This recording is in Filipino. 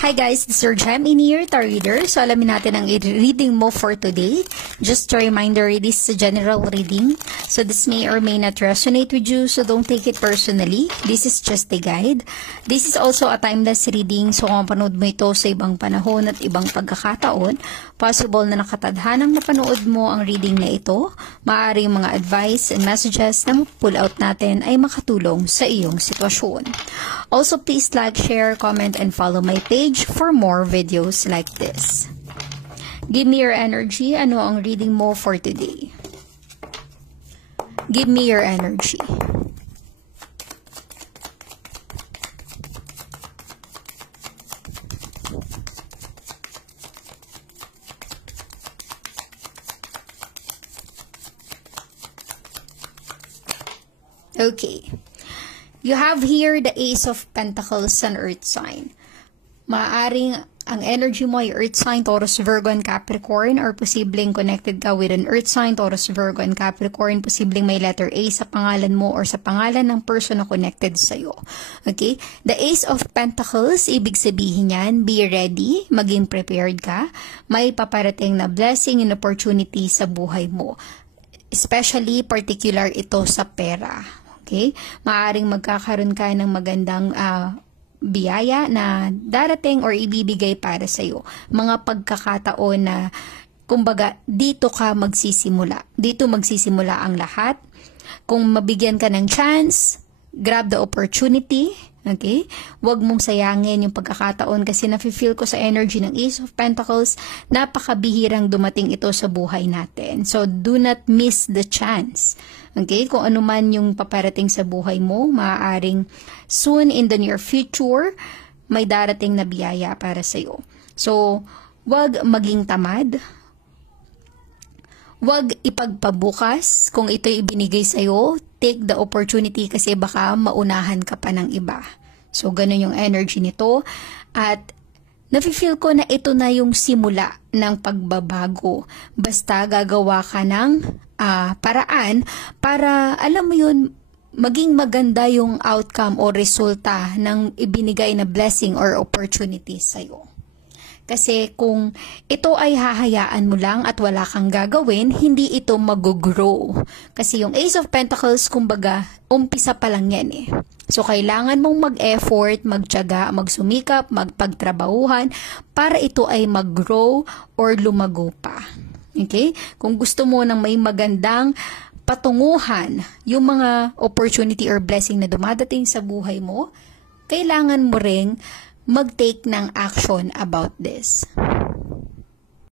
Hi guys, this is your Gem in here, Tarot Reader. So alamin natin ang reading mo for today. Just a reminder, this is a general reading. So this may or may not resonate with you, so don't take it personally. This is just a guide. This is also a timeless reading, so kung panood mo ito sa ibang panahon at ibang pagkakataon, possible na nakatadhanang napanood mo ang reading na ito. Maaaring mga advice and messages na pull out natin ay makatulong sa iyong sitwasyon. Also, please like, share, comment, and follow my page for more videos like this. Give me your energy. Ano ang reading mo for today? Give me your energy. Okay. You have here the Ace of Pentacles and Earth sign. Maaring ang energy mo ay Earth sign, Taurus, Virgo, and Capricorn, or posibleng connected ka with an Earth sign, Taurus, Virgo, and Capricorn. Posibleng may letter A sa pangalan mo or sa pangalan ng person na connected sa'yo. Okay? The Ace of Pentacles, ibig sabihin yan, be ready, maging prepared ka. May paparating na blessing and opportunity sa buhay mo. Especially, particular ito sa pera. Okay? Maaring magkakaroon ka ng magandang biyaya na darating or ibibigay para sa iyo. Mga pagkakataon na kumbaga dito ka magsisimula. Dito magsisimula ang lahat. Kung mabigyan ka ng chance, grab the opportunity. Okay? Huwag mong sayangin yung pagkakataon kasi nafe-feel ko sa energy ng Ace of Pentacles, napakabihirang dumating ito sa buhay natin. So, do not miss the chance. Okay? Kung ano man yung paparating sa buhay mo, maaaring soon in the near future, may darating na biyaya para sa'yo. So, huwag maging tamad. Huwag ipagpabukas kung ito'y ibinigay sa'yo. Take the opportunity kasi baka maunahan ka pa ng iba. So, ganun yung energy nito. At nafe-feel ko na ito na yung simula ng pagbabago. Basta gagawa ka ng paraan para, alam mo yun, maging maganda yung outcome o resulta ng ibinigay na blessing or opportunity sa'yo. Kasi kung ito ay hahayaan mo lang at wala kang gagawin, hindi ito mag-grow. Kasi yung Ace of Pentacles, kumbaga, umpisa pa lang yan eh. So, kailangan mong mag-effort, magtiyaga, magsumikap, magpagtrabahuhan para ito ay mag-grow or lumago pa. Okay? Kung gusto mo ng may magandang patunguhan, yung mga opportunity or blessing na dumadating sa buhay mo, kailangan mo ring mag-take ng action about this.